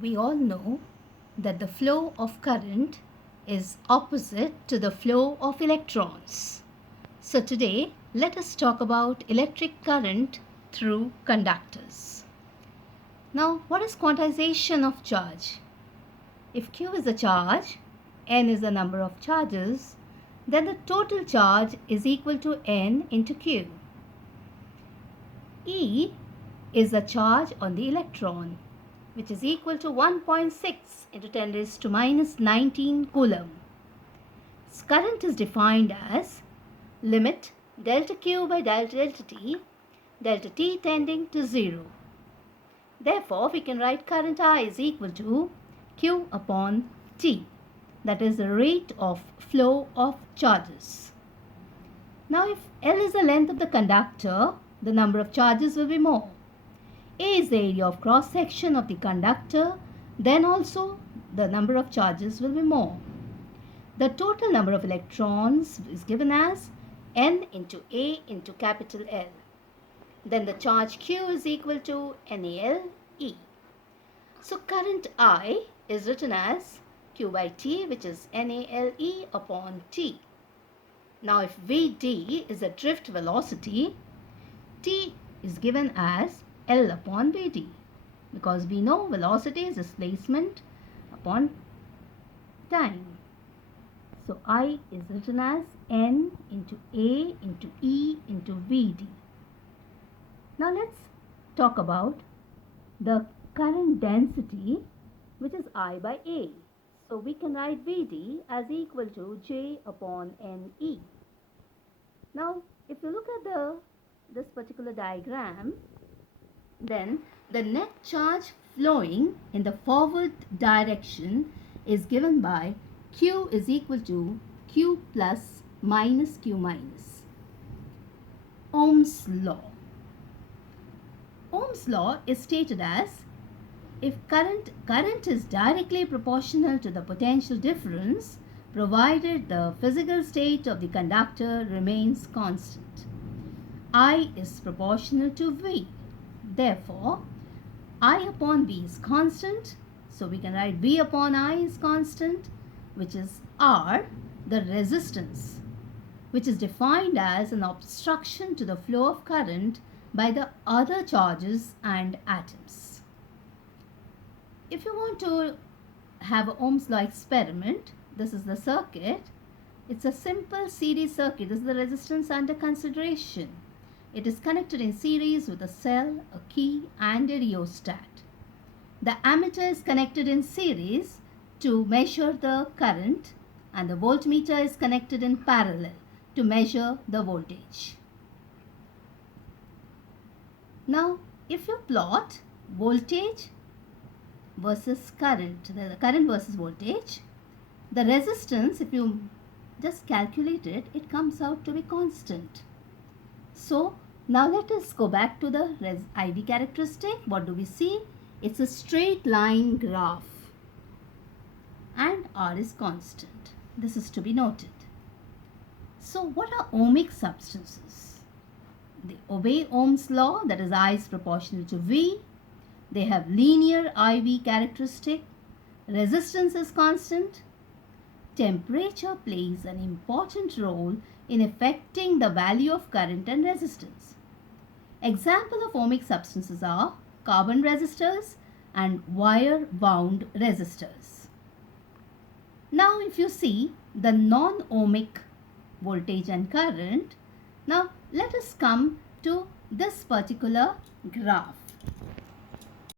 We all know that the flow of current is opposite to the flow of electrons. So today, let us talk about electric current through conductors. Now, what is quantization of charge? If Q is a charge, N is the number of charges, then the total charge is equal to N into Q. E is the charge on the electron, which is equal to 1.6 into 10 raised to minus 19 coulomb. Its current is defined as limit delta Q by delta t tending to 0. Therefore, we can write current I is equal to Q upon T, that is the rate of flow of charges. Now, if L is the length of the conductor, the number of charges will be more. A is the area of cross section of the conductor, then also the number of charges will be more. The total number of electrons is given as N into A into capital L. Then the charge Q is equal to NAL E. So current I is written as Q by T, which is NAL E upon T. Now if Vd is the drift velocity, T is given as L upon Vd, because we know velocity is displacement upon time. So I is written as N into A into E into Vd. Now let's talk about the current density, which is I by A. So we can write Vd as equal to J upon Ne. Now if you look at this particular diagram, then the net charge flowing in the forward direction is given by Q is equal to Q plus minus Q minus. Ohm's law. Ohm's law is stated as if current is directly proportional to the potential difference provided the physical state of the conductor remains constant. I is proportional to V. Therefore, I upon V is constant. So we can write V upon I is constant, which is R, the resistance, which is defined as an obstruction to the flow of current by the other charges and atoms. If you want to have an Ohm's law experiment, this is the circuit. It's a simple series circuit. This is the resistance under consideration. It is connected in series with a cell, a key and a rheostat. The ammeter is connected in series to measure the current, and the voltmeter is connected in parallel to measure the voltage. Now, if you plot voltage versus current, the current versus voltage, the resistance, if you just calculate it, it comes out to be constant. So now let us go back to the IV characteristic. What do we see? It's a straight line graph and R is constant. This is to be noted. So what are ohmic substances? They obey Ohm's law, that is I is proportional to V. They have linear IV characteristic. Resistance is constant. Temperature plays an important role in affecting the value of current and resistance. Example of ohmic substances are carbon resistors and wire wound resistors. Now if you see the non-ohmic voltage and current, now let us come to this particular graph.